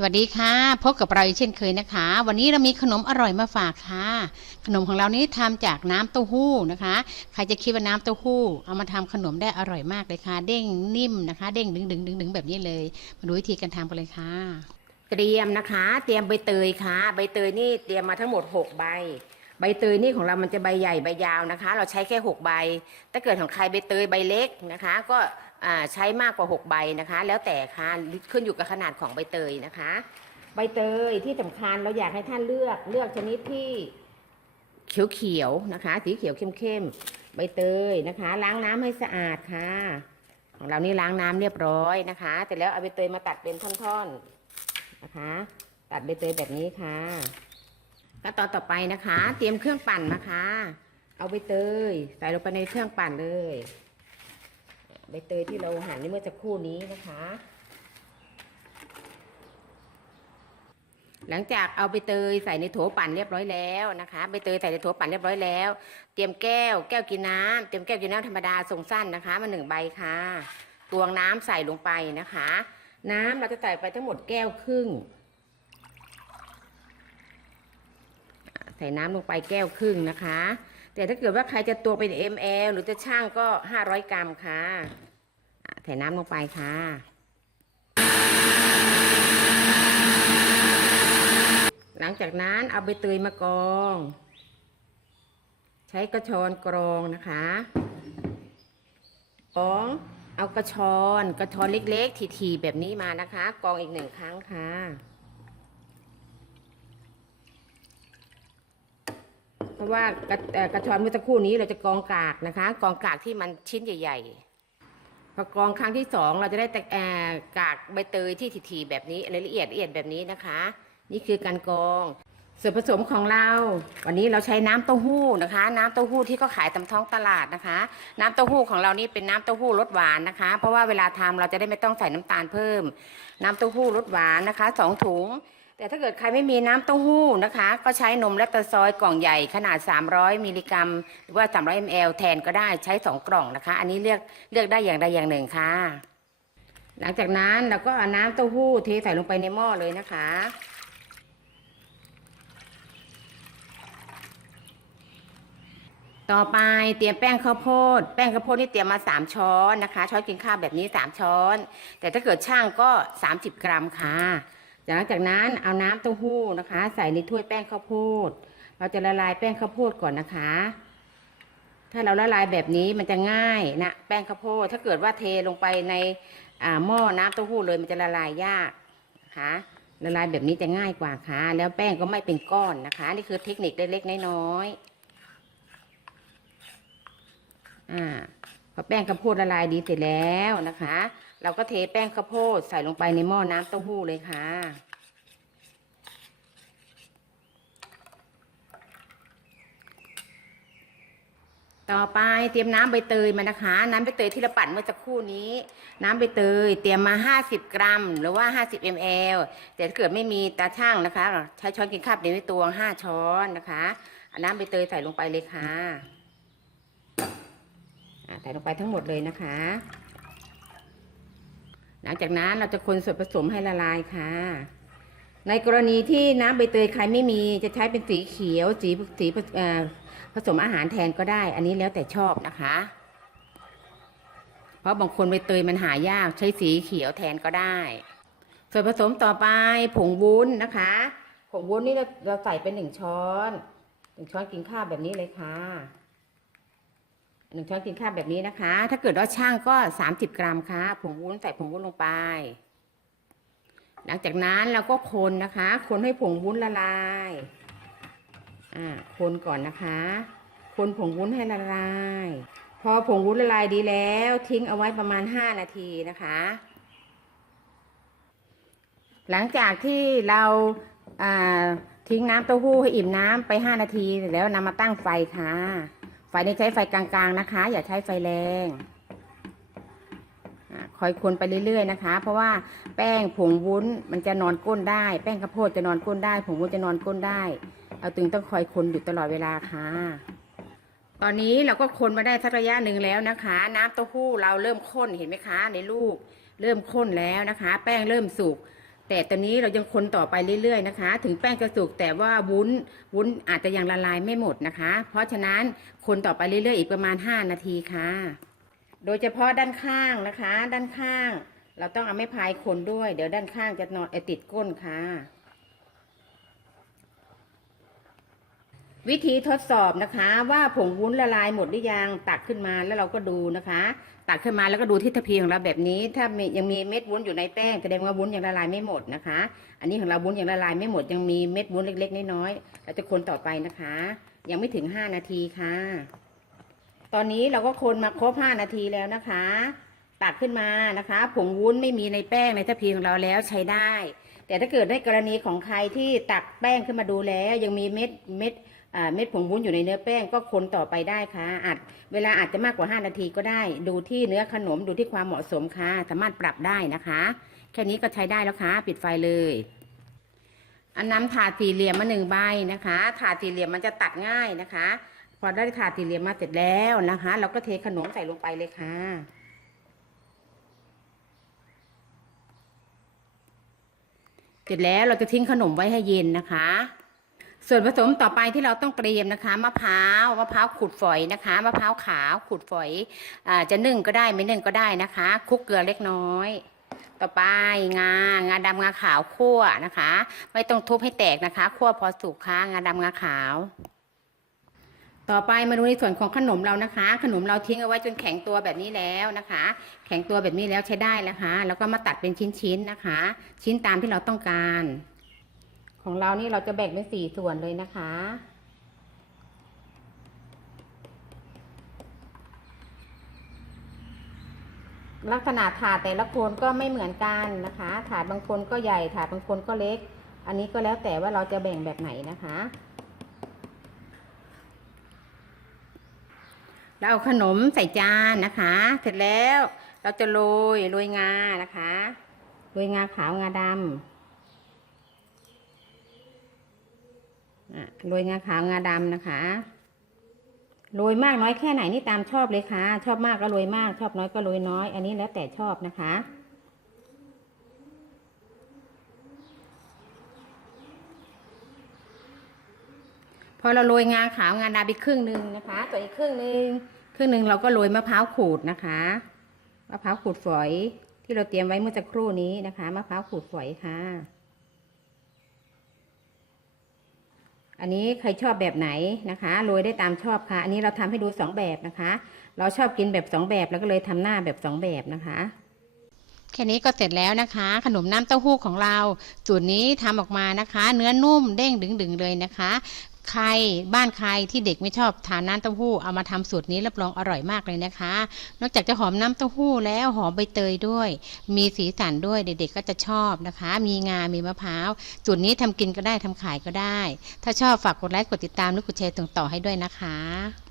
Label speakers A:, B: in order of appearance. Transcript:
A: สวัสดีค่ะ พบกับเราเช่นเคยนะคะ วันนี้เรามีขนมอร่อยมาฝากค่ะ ขนมของเรานี้ทำจากน้ำเต้าหู้นะคะ ใครจะคิดว่าน้ำเต้าหู้ เอามาทำขนมได้อร่อยมากเลยค่ะ เด้งนิ่มนะคะ เด้งดึงดึงดึงดึงแบบนี้เลย มาดูวิธีการทำกันเลยค่ะ
B: เตรียมนะคะ เตรียมใบเตยค่ะ ใบเตยนี่เตรียมมาทั้งหมด 6 ใบ ใบเตยนี่ของเรามันจะใบใหญ่ใบยาวนะคะ เราใช้แค่ 6 ใบ ถ้าเกิดของใครใบเตยใบเล็กนะคะ ก็ ใช้มากกว่า 6 ใบนะคะ แล้วแต่ค่ะขึ้นอยู่กับขนาดของใบเตยนะคะ ใบเตยที่สำคัญเราอยากให้ท่านเลือกเลือกชนิดที่เขียวๆนะคะ สีเขียวเข้มๆใบเตยนะคะ ล้างน้ำให้สะอาดค่ะ ของเรานี่ล้างน้ำเรียบร้อยนะคะเสร็จแล้วเอาใบเตยมาตัดเป็นท่อนๆนะคะ ตัดใบเตยแบบนี้ค่ะขั้นตอนต่อไปนะคะ เตรียมเครื่องปั่นนะคะ เอาใบเตยใส่ลงไปในเครื่องปั่นเลย ใบเตยที่เราหั่นในเมื่อสักครู่นี้นะคะ หลังจากเอาใบเตยใส่ในโถปั่นเรียบร้อยแล้วนะคะใบเตยใส่ในโถปั่นเรียบร้อยแล้ว เตรียมแก้วแก้วกินน้ำเตรียมแก้วกินน้ำธรรมดาทรงสั้นนะคะมาหนึ่งใบค่ะตวงน้ำใส่ลงไปนะคะ น้ำเราจะใส่ไปทั้งหมดแก้วครึ่ง ใส่น้ำลงไปแก้วครึ่งนะคะ แต่ถ้าเกิดว่าใครจะตัวเป็น ml หรือจะช่างก็ 500 กรัมค่ะใส่น้ำลงไปค่ะ หลังจากนั้นเอาใบเตยมากรอง ใช้กระชอนกรองนะคะสองเอากระชอนกระชอนเล็กๆ ทีๆแบบนี้มานะคะ กรองอีกหนึ่งครั้งค่ะ เพราะว่ากระกระชอนเมื่อสักครู่นี้เราจะกรองกากนะคะกรองกากที่มันชิ้นใหญ่ ๆ พอกรองครั้งที่สองเราจะได้แต่กากใบเตยที่ถี่ๆแบบนี้ละเอียดละเอียดแบบนี้นะคะ นี่คือการกรอง ส่วนผสมของเรา วันนี้เราใช้น้ำเต้าหู้นะคะ น้ำเต้าหู้ที่เขาขายตามท้องตลาดนะคะ น้ำเต้าหู้ของเรานี่เป็นน้ำเต้าหู้รสหวานนะคะ เพราะว่าเวลาทำเราจะได้ไม่ต้องใส่น้ำตาลเพิ่ม น้ำเต้าหู้รสหวานนะคะสองถุง แต่ถ้าเกิดใครไม่มีน้ำเต้าหู้นะคะ ก็ใช้นมแลคโตซอยกล่องใหญ่ขนาด 300 มิลลิกรัม หรือว่า 300 ml แทนก็ได้ใช้ 2 กล่องนะคะ อันนี้เลือกเลือกได้อย่างใดอย่างหนึ่งค่ะ หลังจากนั้นเราก็เอาน้ำเต้าหู้เทใส่ลงไปในหม้อเลยนะคะต่อไปเตรียมแป้งข้าวโพด แป้งข้าวโพดนี่เตรียมมา 3 ช้อนนะคะ ช้อนกินข้าวแบบนี้ 3 ช้อน แต่ถ้าเกิดช่างก็ 30 กรัมค่ะ หลังจากนั้นเอาน้ำเต้าหู้นะคะ ใส่ในถ้วยแป้งข้าวโพด เราจะละลายแป้งข้าวโพดก่อนนะคะ ถ้าเราละลายแบบนี้มันจะง่ายนะแป้งข้าวโพดถ้าเกิดว่าเทลงไปในอ่าหม้อน้ำเต้าหู้เลยมันจะละลายยากนะคะละลายแบบนี้จะง่ายกว่าค่ะ แล้วแป้งก็ไม่เป็นก้อนนะคะ นี่คือเทคนิคเล็กๆน้อยๆอ่าพอแป้งข้าวโพดละลายดีเสร็จแล้วนะคะ เราก็เทแป้งข้าวโพดใส่ลงไปในหม้อน้ำเต้าหู้เลยค่ะ ต่อไปเตรียมน้ำใบเตยมานะคะ น้ำใบเตยที่เราปั่นเมื่อสักครู่นี้ น้ำใบเตยเตรียมมา 50 กรัม หรือว่า 50 ml แต่ถ้าเกิดไม่มีตาช่างนะคะ ใช้ช้อนกินข้าวเดียวในตวง 5 ช้อนนะคะน้ำใบเตยใส่ลงไปเลยค่ะใส่ลงไปทั้งหมดเลยนะคะ หลังจากนั้นเราจะคนส่วนผสมให้ละลายค่ะ ในกรณีที่น้ำใบเตยใครไม่มีจะใช้เป็นสีเขียวสีสีผสมอาหารแทนก็ได้ อันนี้แล้วแต่ชอบนะคะ เพราะบางคนใบเตยมันหายากใช้สีเขียวแทนก็ได้ ส่วนผสมต่อไปผงวุ้นนะคะ ผงวุ้นนี่เราเราใส่เป็นหนึ่งช้อนหนึ่งช้อนกินข้าวแบบนี้เลยค่ะ หนึ่งช้อนกินข้าวแบบนี้นะคะ ถ้าเกิดว่าช่างก็30กรัมค่ะผงวุ้นใส่ผงวุ้นลงไป หลังจากนั้นเราก็คนนะคะ คนให้ผงวุ้นละลายอ่าคนก่อนนะคะ คนผงวุ้นให้ละลาย พอผงวุ้นละลายดีแล้ว ทิ้งเอาไว้ประมาณ5นาทีนะคะ หลังจากที่เราอ่าทิ้งน้ำเต้าหู้ให้อิ่มน้ำไป5นาทีแล้วนำมาตั้งไฟค่ะ ไฟนี้ใช้ไฟกลางๆนะคะ อย่าใช้ไฟแรงอคอยคนไปเรื่อยๆนะคะ เพราะว่าแป้งผงวุ้นมันจะนอนก้นได้ แป้งข้าวโพดจะนอนก้นได้ ผงวุ้นจะนอนก้นได้ เอาตึงต้องคอยคนอยู่ตลอดเวลาค่ะ ตอนนี้เราก็คนมาได้สักระยะหนึ่งแล้วนะคะ น้ำเต้าหู้เราเริ่มข้นเห็นไหมคะ ในลูกเริ่มข้นแล้วนะคะ แป้งเริ่มสุก แต่ตอนนี้เรายังคนต่อไปเรื่อยๆนะคะ ถึงแป้งจะสุกแต่ว่าวุ้นวุ้นอาจจะยังละลายไม่หมดนะคะ เพราะฉะนั้นคนต่อไปเรื่อยๆอีกประมาณ 5 นาทีค่ะ โดยเฉพาะด้านข้างนะคะ ด้านข้าง เราต้องเอาไม้พายคนด้วย เดี๋ยวด้านข้างจะนอนอติดก้นค่ะ วิธีทดสอบนะคะ ว่าผงวุ้นละลายหมดหรือยังตักขึ้นมาแล้วเราก็ดูนะคะ ตักขึ้นมาแล้วก็ดูที่ทพีของเราแบบนี้ ถ้ายังมีเม็ดวุ้นอยู่ในแป้งแสดงว่าวุ้นยังละลายไม่หมดนะคะ อันนี้ของเราวุ้นยังละลายไม่หมดยังมีเม็ดวุ้นเล็กๆน้อยๆเราจะคนต่อไปนะคะ ยังไม่ถึง5นาทีค่ะ ตอนนี้เราก็คนมาครบ5นาทีแล้วนะคะ ตักขึ้นมานะคะ ผงวุ้นไม่มีในแป้งในทพีของเราแล้วใช้ได้ แต่ถ้าเกิดในกรณีของใครที่ตักแป้งขึ้นมาดูแล้ว ยังมีเม็ดเม็ด เม็ดผงวุ้นอยู่ในเนื้อแป้งก็คนต่อไปได้ค่ะอาจเวลาอาจจะมากกว่า 5 นาทีก็ได้ ดูที่เนื้อขนมดูที่ความเหมาะสมค่ะ สามารถปรับได้นะคะ แค่นี้ก็ใช้ได้แล้วค่ะ ปิดไฟเลยอันน้ำถาดสี่เหลี่ยมมาหนึ่งใบนะคะ ถาดสี่เหลี่ยมมันจะตัดง่ายนะคะ พอได้ถาดสี่เหลี่ยมมาเสร็จแล้วนะคะ เราก็เทขนมใส่ลงไปเลยค่ะเสร็จแล้วเราจะทิ้งขนมไว้ให้เย็นนะคะ ส่วนผสมต่อไปที่เราต้องเตรียมนะคะมะพร้าวมะพร้าวขูดฝอยนะคะมะพร้าวขาวขูดฝอยอจะนึ่งก็ได้ไม่นึ่งก็ได้นะคะคลุกเกลือเล็กน้อย ต่อไปงางาดำงาขาวคั่วนะคะ ไม่ต้องทุบให้แตกนะคะคั่วพอสุกค่ะงาดำงาขาว ต่อไปมาดูในส่วนของขนมเรานะคะ ขนมเราทิ้งเอาไว้จนแข็งตัวแบบนี้แล้วนะคะ แข็งตัวแบบนี้แล้วใช้ได้แล้วค่ะแล้วก็มาตัดเป็นชิ้นๆนะคะ ชิ้นตามที่เราต้องการ ของเรานี่เราจะแบ่งเป็นสี่ส่วนเลยนะคะ ลักษณะถาดแต่ละคนก็ไม่เหมือนกันนะคะ ถาดบางคนก็ใหญ่ ถาดบางคนก็เล็ก อันนี้ก็แล้วแต่ว่าเราจะแบ่งแบบไหนนะคะเราเอาขนมใส่จานนะคะ เสร็จแล้วเราจะโรยโรยงานะคะ โรยงาขาวงาดำ อะ โรยงาขาวงาดำนะคะโรยมากน้อยแค่ไหนนี่ตามชอบเลยค่ะ ชอบมากก็โรยมาก ชอบน้อยก็โรยน้อย อันนี้แล้วแต่ชอบนะคะ พอเราโรยงาขาวงาดำไปครึ่งหนึ่งนะคะตัวอีกครึ่งหนึ่งครึ่งหนึ่งเราก็โรยมะพร้าวขูดนะคะมะพร้าวขูดฝอยที่เราเตรียมไว้เมื่อสักครู่นี้นะคะมะพร้าวขูดฝอยค่ะ อันนี้ใครชอบแบบไหนนะคะโรยได้ตามชอบค่ะ อันนี้เราทำให้ดูสองแบบนะคะ เราชอบกินแบบสองแบบแล้วก็เลยทำหน้าแบบสองแบบนะคะ
A: แค่นี้ก็เสร็จแล้วนะคะ ขนมน้ำเต้าหู้ของเรา สูตรนี้ทำออกมานะคะ เนื้อนุ่มเด้งดึงๆเลยนะคะ ใครบ้านใครที่เด็กไม่ชอบทานน้ำเต้าหู้เอามาทำสูตรนี้รับรองอร่อยมากเลยนะคะ นอกจากจะหอมน้ำเต้าหู้แล้วหอมใบเตยด้วย มีสีสันด้วยเด็กๆก็จะชอบนะคะ มีงา มีมะพร้าวสูตรนี้ทำกินก็ได้ทำขายก็ได้ ถ้าชอบฝากกดไลค์กดติดตามหรือกดแชร์ต่อให้ด้วยนะคะ